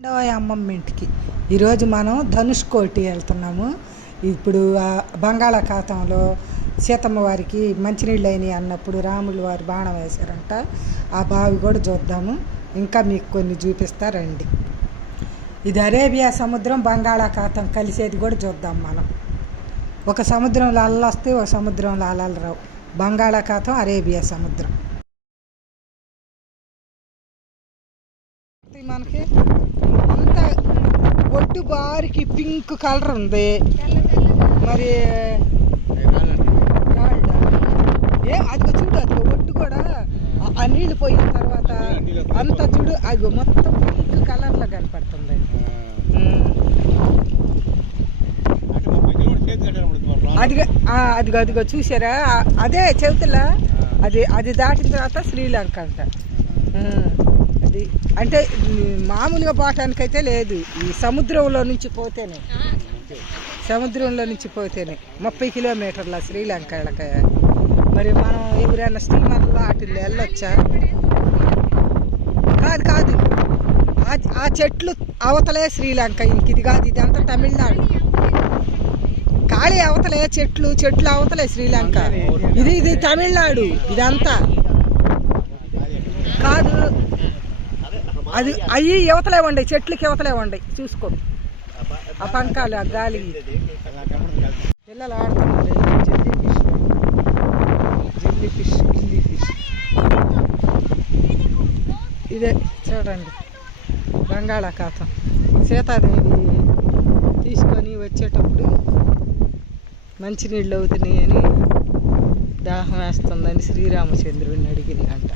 రెండవ అమ్మమ్మ ఇంటికి. ఈరోజు మనం ధనుష్ కోటి వెళ్తున్నాము. ఇప్పుడు బంగాళాఖాతంలో సీతమ్మ వారికి మంచినీళ్ళు అయినాయి అన్నప్పుడు రాములు వారు బాణం వేశారంట. ఆ బావి కూడా చూద్దాము. ఇంకా మీకు కొన్ని చూపిస్తా రండి. ఇది అరేబియా సముద్రం బంగాళాఖాతం కలిసేది కూడా చూద్దాం మనం. ఒక సముద్రంలో అలలు వస్తే ఒక సముద్రంలో అలలు రావు. బంగాళాఖాతం అరేబియా సముద్రం. మనకి ఒడ్డు బారికి పింక్ కలర్ ఉంది. మరి. ఏ అదిగో చూడు అదిగో ఒడ్డు కూడా ఆ- నీళ్ళు పోయిన తర్వాత అంత చూడు అదిగో మొత్తం పింక్ కలర్లో కనపడుతుంది. అదిగో అదిగో అదిగో చూసారా? అదే చెబుతులా అది అది దాటిన తర్వాత శ్రీలంక అంట. ఉమ్, అంటే మామూలుగా పోవటానికైతే లేదు. ఈ సముద్రంలో నుంచి పోతేనే. సముద్రంలో నుంచి పోతేనే. ముప్పై కిలోమీటర్ల శ్రీలంక మరి మనం ఎవరైనా స్టీమర్లో వాటిల్లో వెళ్ళొచ్చా? కాదు కాదు. ఆ- ఆ చెట్లు అవతలే శ్రీలంక. ఇంక ఇది కాదు ఇది అంతా తమిళనాడు. ఖాళీ అవతలే చెట్లు చెట్లు అవతలే శ్రీలంక. ఇది ఇది తమిళనాడు. ఇదంతా. కాదు. అది అవి యువతలే చెట్లకి యువతలే చూసుకో. ఆ పంకాలు ఆ గాలి. పిల్లలు ఆడుతున్నారు జెల్లీ ఫిష్ జెల్లీ ఫిష్ గిల్లీ ఫిష్ ఇదే చూడండి బంగాళాఖాతం. సీతాదేవి తీసుకొని వచ్చేటప్పుడు మంచినీళ్ళు అవుతున్నాయని దాహం వేస్తుందని శ్రీరామచంద్రుడిని అడిగింది అంట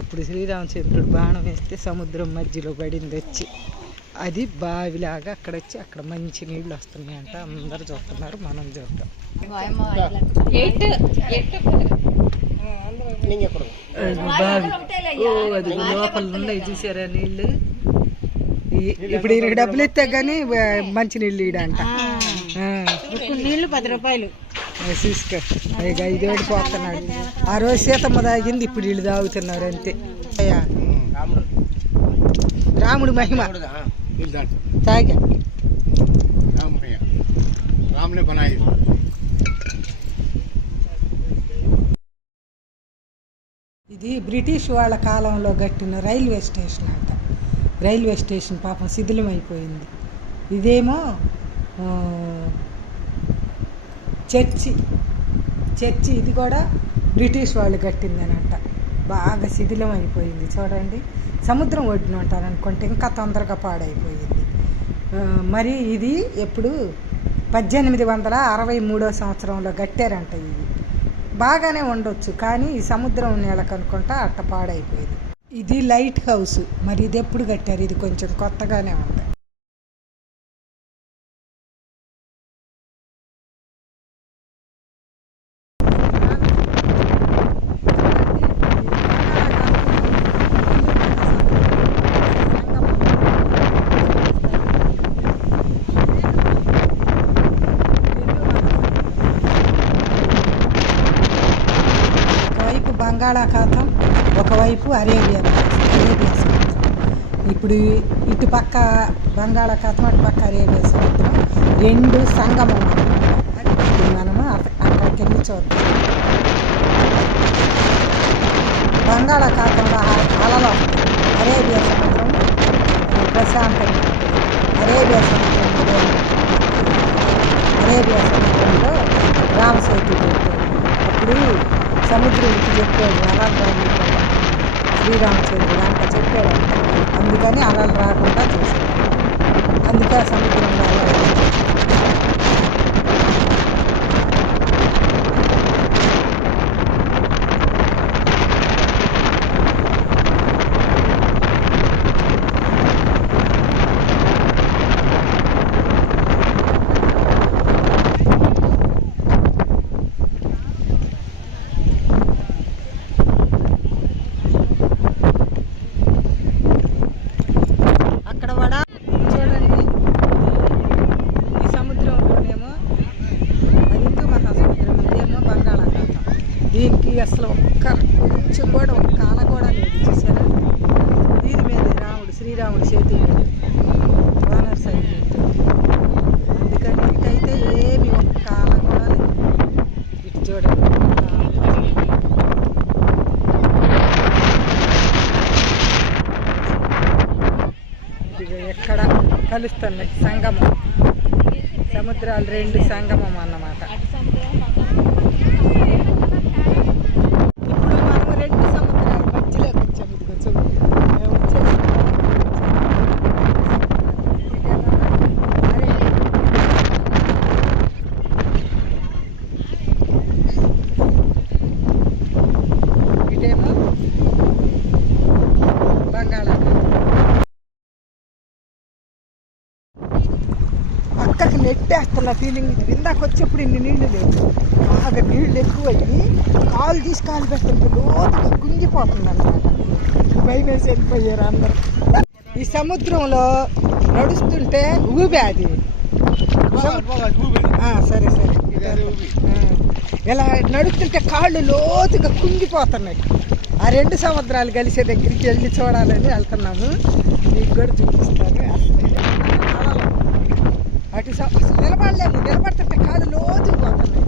అప్పుడు శ్రీరామచంద్రుడు బాణం వేస్తే సముద్రం మధ్యలో పడింది వచ్చి. అది బావిలాగా అక్కడ వచ్చి అక్కడ మంచి నీళ్ళు వస్తున్నాయి అంట అందరు చూస్తున్నారు మనం చూద్దాం. బావి. ఓ అది లోపల ఉన్నాయి చూసారా నీళ్ళు? ఇప్పుడు ఈయనకి డబ్బులు ఇస్తే కానీ మంచి నీళ్ళు ఇడంట నీళ్ళు పది రూపాయలు. తీసుకో ఇక ఐదేడు పోతున్నాడు. ఆ రోజు సీతమ్మ తాగింది ఇప్పుడు వీళ్ళు తాగుతున్నారు అంతే. అయ్యా. రాముడు మహిమ. తాగా. రామునే ఇది బ్రిటిష్ వాళ్ళ కాలంలో కట్టిన రైల్వే స్టేషన్ అంట. రైల్వే స్టేషన్ పాపం శిథిలమైపోయింది. ఇదేమో చర్చి చర్చి ఇది కూడా బ్రిటిష్ వాళ్ళు కట్టిందనంట. బాగా శిథిలం అయిపోయింది చూడండి. సముద్రం ఒడ్డున ఉంటారనుకుంటే ఇంకా తొందరగా పాడైపోయింది. మరి ఇది ఎప్పుడు? పద్దెనిమిది వందల అరవై మూడో సంవత్సరంలో కట్టారంట ఇది. బాగానే ఉండొచ్చు కానీ ఈ సముద్రం నీళ్ళకి అనుకుంటా అట్ట పాడైపోయింది. ఇది లైట్ హౌస్ మరి ఇది ఎప్పుడు కట్టారు? ఇది కొంచెం కొత్తగానే ఉంది ఒకవైపు బంగాళాఖాతం ఒకవైపు అరేబియా అరేబియా సముద్రం. ఇప్పుడు ఇటు పక్క బంగాళాఖాతం అటు పక్క అరేబియా సముద్రం. రెండు సంగమం అన్నమాట. ఇప్పుడు మనము అక్కడికి వెళ్ళి చూద్దాం. బంగాళాఖాతంలో అలలో అరేబియా సముద్రం ప్రశాంతంగా అరేబియా సముద్రంలో అరేబియా సముద్రంలో రామసేతు అప్పుడు సముద్రుడికి చెప్పాడు అలలు రాకుండా శ్రీరామచంద్రుడు అంట చెప్పాడు అందుకని అలలు రాకుండా చేశాడు అందుకే సముద్రం సముద్రంలో శ్రీరాముడి చేతి వానర్ సైకిల్ అందుకని ఇటైతే ఏమి ఒక్క కాలం కూడా లేదు ఇటు చూడండి. ఎక్కడ కలుస్తున్నాయి సంగమం. సముద్రాలు రెండు సంగమం అన్నమాట. పక్కకి నెట్టేస్తున్న ఫీలింగ్ ఇది. ఇందాక వచ్చేప్పుడు ఇన్ని నీళ్ళు లేవు. బాగా నీళ్ళు ఎక్కువయ్యి కాలు తీసి కాలు పెడుతుంటే లోతుగా కుంగిపోతుంది అనమాట భయం వేసి వెళ్ళిపోయారు అందరూ. ఈ సముద్రంలో నడుస్తుంటే ఊబే అది. సరే సరే. ఇలా నడుస్తుంటే కాళ్ళు లోతుగా కుంగిపోతున్నాయి. ఆ రెండు సముద్రాలు కలిసే దగ్గరికి వెళ్ళి చూడాలని వెళ్తున్నాము మీకు కూడా చూపిస్తాను. అటు అసలు నిలబడలేము. నిలబడుతుంటే కాళ్ళు లోతు పోతున్నాయి.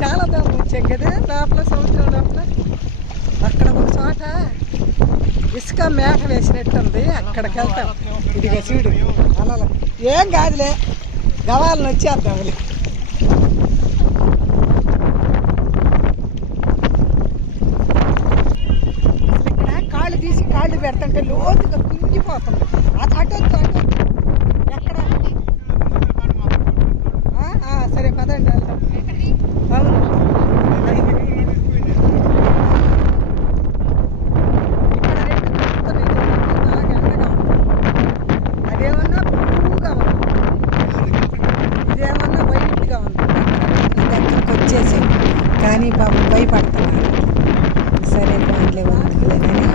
చాలా దూరం వచ్చాం కదా లోపల సముద్రం లోపల. అక్కడ ఒక చోట ఇసుక మేట వేసినట్టుంది అక్కడికి వెళ్తాం. ఇదిగా చూడు. అలా. ఏం కాదులే. గవాలను వచ్చేద్దాంలే అసలు ఇక్కడ కాళ్ళు తీసి కాళ్ళు పెడుతుంటే లోతుగా కుంగిపోతుంది అది అటొద్దు అటొద్దు ఎక్కడ ఆ, ఆ, సరే పదండి వెళ్దాం అవును ఇక్కడ రెండు కలుస్తున్నాయి చూడండి, బాగా ఎండగా ఉంది. అదేమన్నా బ్లూగా ఉంది ఇదేమన్నా వైట్గా ఉంది దగ్గరకు వచ్చేసాం కానీ బాబు భయపడుతున్నారు సరే పాయింట్లే వదులులేదని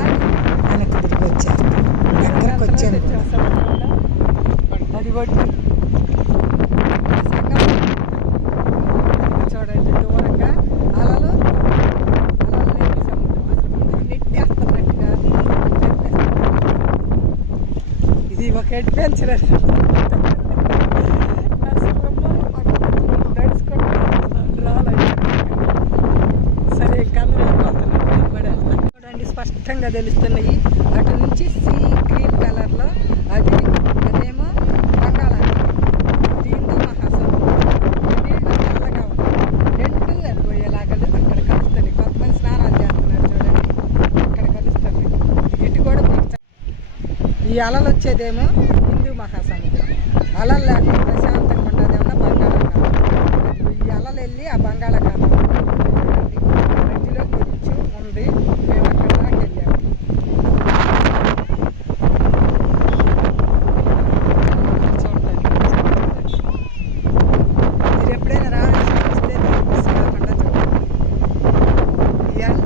వెనక్కి తిరిగి వచ్చేస్తాం దగ్గరకు వచ్చాను అది ఒడ్డు చూడండి దూరంగా అలలు అలలు లేని సముద్రం అసలు ముందుకు నెట్టేస్తున్నట్టుగా నెట్టేస్తున్నట్టుగా. అడ్వెంచరర్. సరే చూడండి స్పష్టంగా తెలుస్తున్నాయి. అటు నుంచి సీ గ్రీన్ కలర్లో అది అదేమో బంగాళాఖాతం. ఇది హిందూ మహాసముద్రం ఇది ఉంది. రెండు అది అక్కడ కలుస్తుంది. కొంతమంది స్నానాలు చేస్తున్నారు చూడండి. అక్కడ కలుస్తుంది. ఇటు కూడా ఈ అలలు వచ్చేదేమో మహాసముద్రం. అలలు లేకుండా ప్రశాంతంగా ఉంటుంది ఉండదేమన్నా బంగాళాఖాతం ఈ అలలు వెళ్ళి ఆ బంగాళాఖాతం